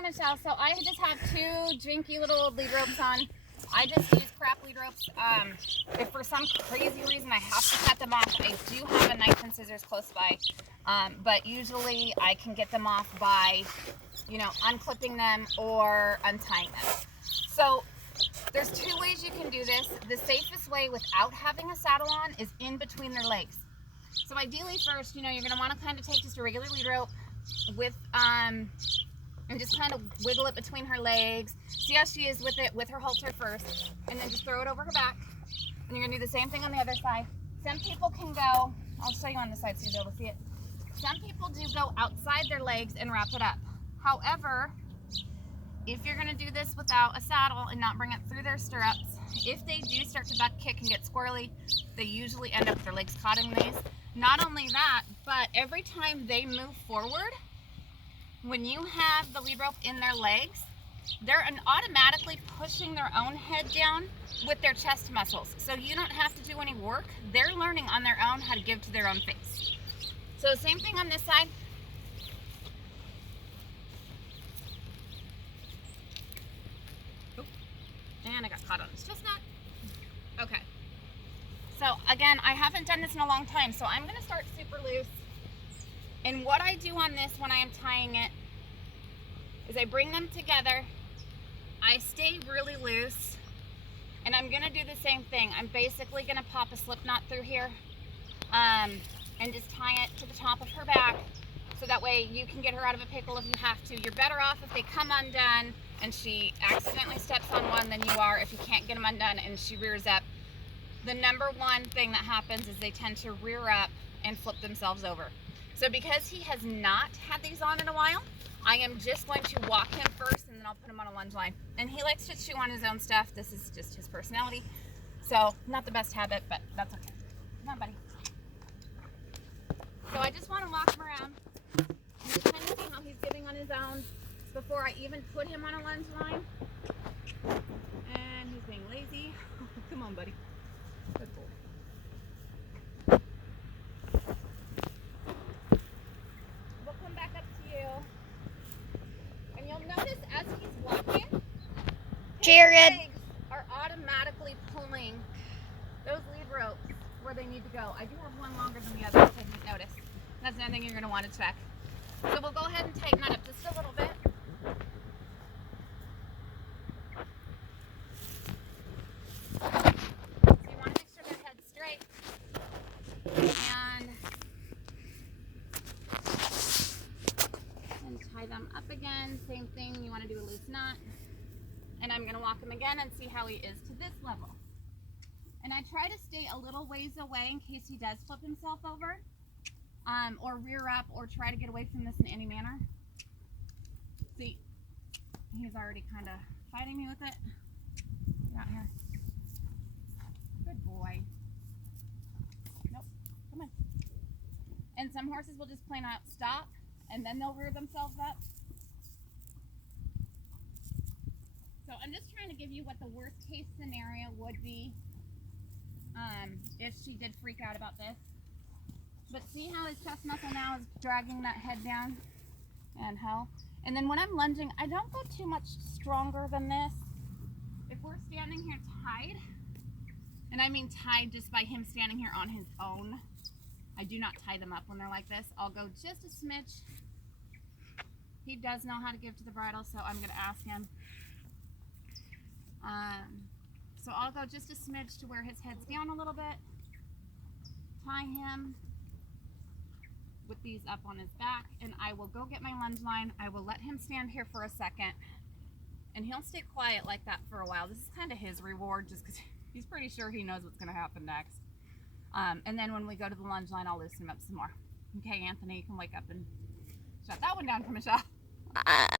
Hi, Michelle. So I just have two jinky little lead ropes on. I just use crap lead ropes. If for some crazy reason I have to cut them off, I do have a knife and scissors close by. But usually I can get them off by, unclipping them or untying them. So there's two ways you can do this. The safest way without having a saddle on is in between their legs. So ideally first, you're going to want to kind of take just a regular lead rope with, and just kind of wiggle it between her legs. See how she is with it, with her halter first, and then just throw it over her back. And you're going to do the same thing on the other side. Some people can go, I'll show you on the side so you'll be able to see it. Some people do go outside their legs and wrap it up. However, if you're going to do this without a saddle and not bring it through their stirrups, if they do start to buck kick and get squirrely, they usually end up with their legs caught in these. Not only that, but every time they move forward, when you have the lead rope in their legs, they're automatically pushing their own head down with their chest muscles. So you don't have to do any work. They're learning on their own how to give to their own face. So same thing on this side. And I got caught on this chestnut. Okay. So again, I haven't done this in a long time, so I'm gonna start super loose. And what I do on this when I am tying it is I bring them together, I stay really loose, and I'm gonna do the same thing. I'm basically gonna pop a slip knot through here and just tie it to the top of her back, so that way you can get her out of a pickle if you have to. You're better off if they come undone and she accidentally steps on one than you are if you can't get them undone and she rears up. The number one thing that happens is they tend to rear up and flip themselves over. So because he has not had these on in a while, I am just going to walk him first and then I'll put him on a lunge line. And he likes to chew on his own stuff. This is just his personality. So not the best habit, but that's okay. Come on, buddy. So I just want to walk him around and just kind of see how he's giving on his own before I even put him on a lunge line. And he's being lazy. Come on, buddy. Good boy. We'll come back up to you. And you'll notice as he's walking, Jared, his legs are automatically pulling those lead ropes where they need to go. I do have one longer than the other, which I didn't notice. That's another thing you're going to want to check. So we'll go ahead and tighten that up just a little bit. So you want to make sure their head's straight. And tie them up again. Same thing, you want to do a loose knot. And I'm going to walk him again and see how he is to this level. And I try to stay a little ways away in case he does flip himself over, or rear up, or try to get away from this in any manner. See, he's already kind of fighting me with it. Get out here. Good boy. Nope, come on. And some horses will just plain out stop, and then they'll rear themselves up. So I'm just trying to give you what the worst case scenario would be if she did freak out about this. But see how his chest muscle now is dragging that head down and hell. And then when I'm lunging, I don't go too much stronger than this. If we're standing here tied, and I mean tied just by him standing here on his own, I do not tie them up when they're like this. I'll go just a smidge. He does know how to give to the bridle, so I'm going to ask him. So I'll go just a smidge to where his head's down a little bit, tie him with these up on his back, and I will go get my lunge line. I will let him stand here for a second, and he'll stay quiet like that for a while. This is kind of his reward, just because he's pretty sure he knows what's going to happen next. And then when we go to the lunge line, I'll loosen him up some more. Okay, Anthony, you can wake up and shut that one down for Michelle.